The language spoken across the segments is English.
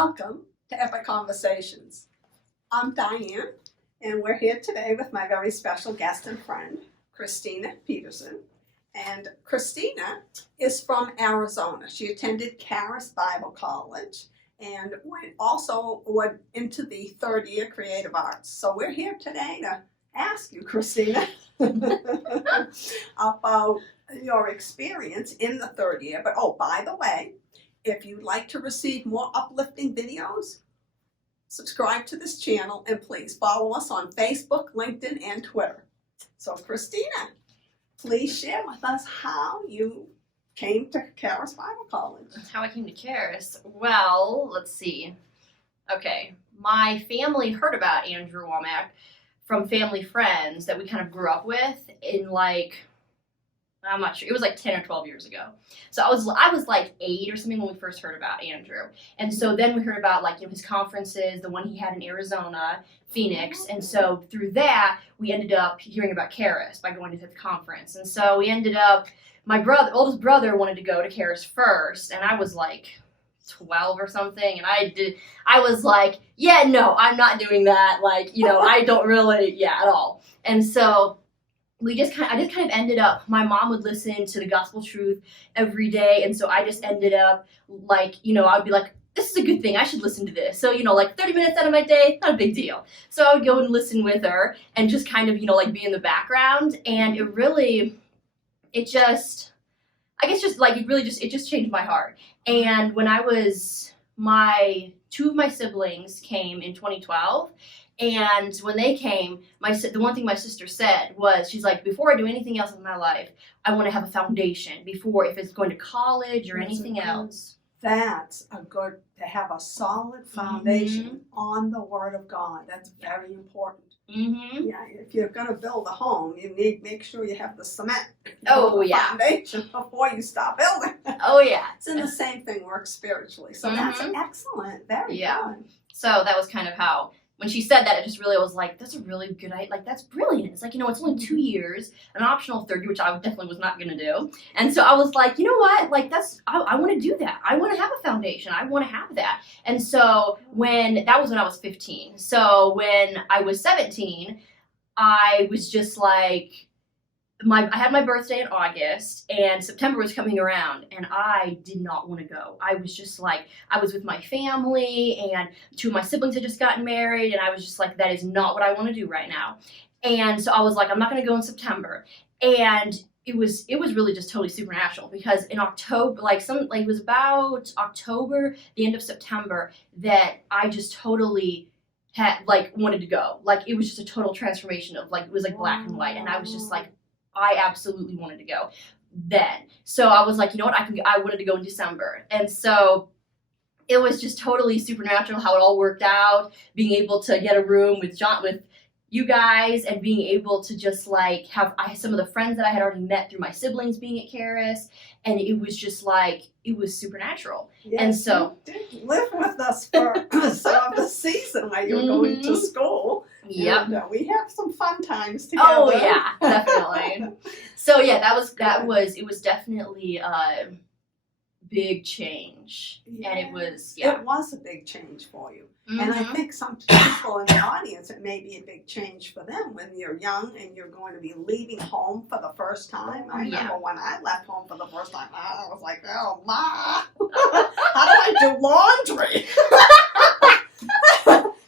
Welcome to Epic Conversations. I'm Diane, and we're here today with my very special guest and friend, Christina Peterson. And Christina is from Arizona. She attended Charis Bible College and went into the third year creative arts. So we're here today to ask you, Christina, about your experience in the third year. But by the way, if you'd like to receive more uplifting videos, subscribe to this channel and please follow us on Facebook, LinkedIn, and Twitter. So Christina, please share with us how you came to Charis Bible College. How I came to Charis? Well, let's see. Okay, my family heard about Andrew Womack from family friends that we kind of grew up with in I'm not sure. It was 10 or 12 years ago. So I was 8 or something when we first heard about Andrew. And so then we heard about his conferences, the one he had in Arizona, Phoenix. And so through that, we ended up hearing about Charis by going to the conference. And so we ended up, my oldest brother wanted to go to Charis first, and I was 12 or something, and I was yeah, no, I'm not doing that. I don't really, at all. And so I just kind of ended up, my mom would listen to the gospel truth every day, and so I just ended up I'd be this is a good thing, I should listen to this. So 30 minutes out of my day, not a big deal. So I would go and listen with her and just kind of be in the background, and it just changed my heart. And when two of my siblings came in 2012, and when they came, the one thing my sister said was, she's before I do anything else in my life, I want to have a foundation before, if it's going to college or anything else. That's to have a solid foundation on the Word of God. That's very important. Mm-hmm. Yeah, if you're going to build a home, you need to make sure you have the cement foundation before you start building. Oh, yeah. It's in the same thing, works spiritually. So that's excellent. Very good. So that was kind of how, when she said that, it just really was that's a really good idea. That's brilliant. It's it's only 2 years, an optional third year, which I definitely was not going to do. And so I was you know what? I want to do that. I want to have a foundation. I want to have that. And so that was when I was 15. So when I was 17, I was just I had my birthday in August, and September was coming around, and I did not want to go. I was just I was with my family, and 2 of my siblings had just gotten married, and I was just that is not what I want to do right now. And so I was I'm not going to go in September. And it was really just totally supernatural, because in October, it was about October, the end of September, that I just totally had wanted to go. It was just a total transformation of it was black and white, and I was just I absolutely wanted to go then. So I was you know what, I wanted to go in December. And so it was just totally supernatural how it all worked out, being able to get a room with you guys, and being able to just have some of the friends that I had already met through my siblings being at Charis, and it was just it was supernatural. Yes, and so you did live with us for some of the season while you were going to school. Yep. And, we have some fun times together. Oh yeah, definitely. So yeah, it was definitely a big change. Yeah. And it was a big change for you. And I think some people in the audience, it may be a big change for them when you're young and you're going to be leaving home for the first time. I remember when I left home for the first time, I was oh, Ma, how do I do laundry?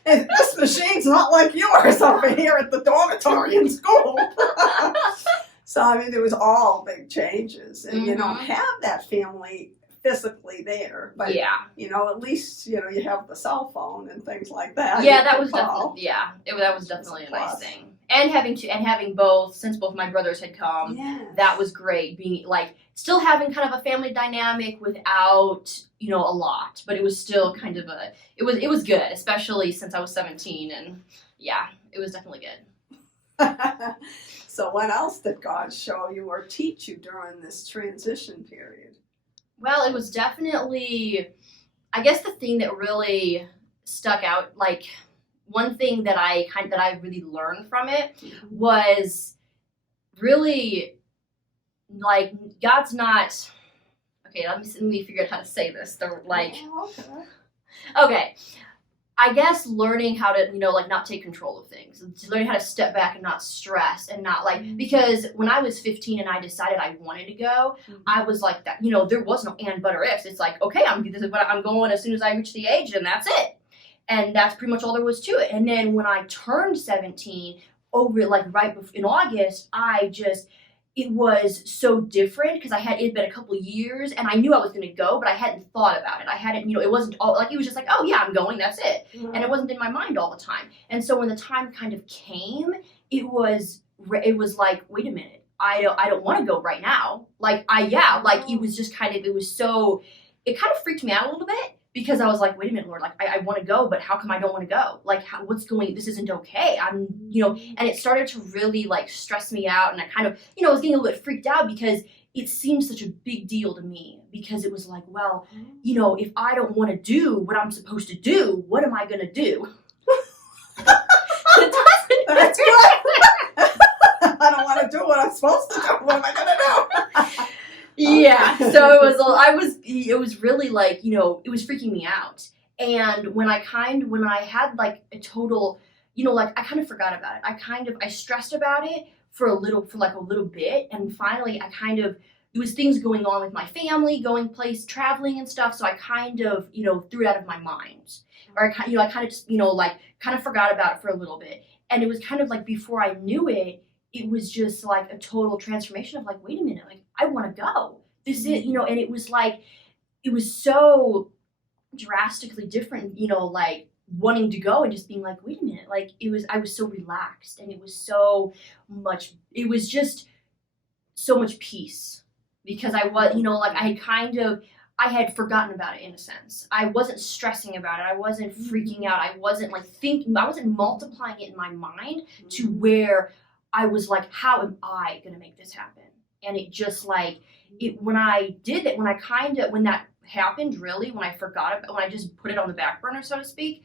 And this machine's not like yours over here at the dormitory in school. So, it was all big changes. And you don't have that family physically there, but at least you have the cell phone and things like that. Yeah, that was definitely that was definitely a nice thing. And having both, since both my brothers had come, that was great. Being still having kind of a family dynamic without a lot, but it was still kind of it was good, especially since I was 17, and it was definitely good. So what else did God show you or teach you during this transition period? Well, it was definitely, I guess the thing that really stuck out, one thing that I really learned from it was really, God's not, okay, let me figure out how to say this. Okay. I guess learning how to, like not take control of things, learning how to step back and not stress and not like, because when I was 15 and I decided I wanted to go, I was like that, there was no and, but, or ifs. It's like, okay, this is what I'm going as soon as I reach the age, and that's it. And that's pretty much all there was to it. And then when I turned 17, over like in August, it was so different because it'd been a couple years and I knew I was going to go, but I hadn't thought about it. I hadn't, it wasn't all like, it was just like, oh yeah, I'm going, that's it. And it wasn't in my mind all the time. And so when the time kind of came, it was like, wait a minute, I don't want to go right now. Like it was just kind of, it kind of freaked me out a little bit. Because I was like, wait a minute, Lord, like, I want to go, but how come I don't want to go? Like, this isn't okay. And it started to really, like, stress me out. And I kind of, was getting a little bit freaked out because it seemed such a big deal to me. Because it was like, well, if I don't want to do what I'm supposed to do, what am I going to do? That's good. I don't want to do what I'm supposed to do. What am I going to do? Yeah, so it was really like, it was freaking me out. And when I had like a total, like I kind of forgot about it. I stressed about it for a little bit. And finally it was things going on with my family, traveling and stuff. So I kind of, threw it out of my mind. Or I kind of just, kind of forgot about it for a little bit. And it was kind of like before I knew it, it was just like a total transformation of like, wait a minute, like I want to go. This is, and it was like, it was so drastically different, like wanting to go and just being like, wait a minute, like I was so relaxed and it was just so much peace because I was, like I had forgotten about it in a sense. I wasn't stressing about it. I wasn't freaking out. I wasn't like I wasn't multiplying it in my mind to where I was like, how am I going to make this happen? And it just like, when I did it, when that happened, really, when I forgot about, when I just put it on the back burner, so to speak,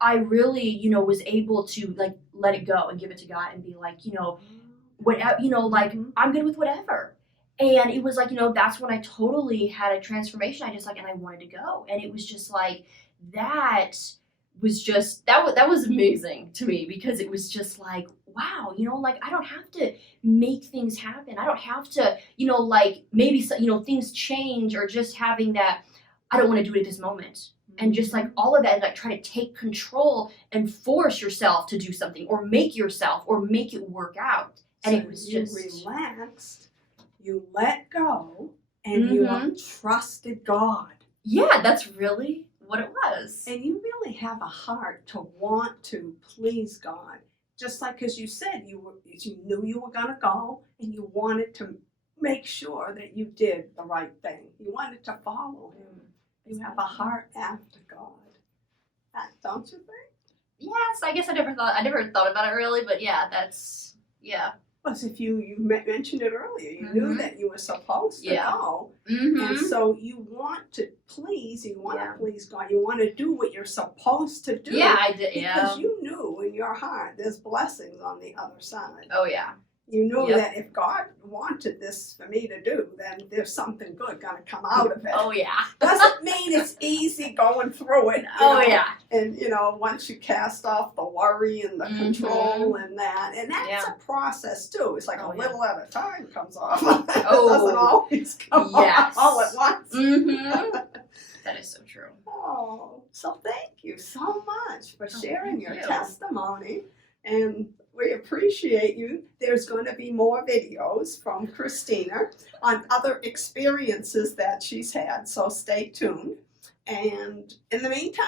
I really, was able to like, let it go and give it to God and be like, whatever, like, I'm good with whatever. And it was like, that's when I totally had a transformation. I just like, and I wanted to go. And it was just like, that was amazing to me because it was just like, wow, like I don't have to make things happen. I don't have to, like maybe, things change or just having that, I don't want to do it at this moment. And just like all of that, and like try to take control and force yourself to do something or make it work out. And so it was just. You relaxed, you let go, and you trusted God. Yeah, that's really what it was. And you really have a heart to want to please God. Just like as you said, you knew you were going to go and you wanted to make sure that you did the right thing. You wanted to follow Him. You have a heart after God. Don't you think? Yes, I guess I never thought about it really, but yeah, yeah. Plus, if you mentioned it earlier, you knew that you were supposed to go. And so you want to please, to please God. You want to do what you're supposed to do. Yeah, I did, Because you knew in your heart there's blessings on the other side. Oh, yeah. You knew that if God wanted this for me to do, then there's something good going to come out of it. Oh, yeah. Doesn't mean it's easy going through it. Yeah. And, once you cast off the worry and the control and that's a process, too. It's like a little at a time comes off. It doesn't always come off all at once. That is so true. Oh, so thank you so much for sharing your testimony. And we appreciate you. There's going to be more videos from Christina on other experiences that she's had, so stay tuned. And in the meantime,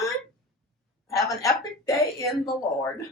have an epic day in the Lord.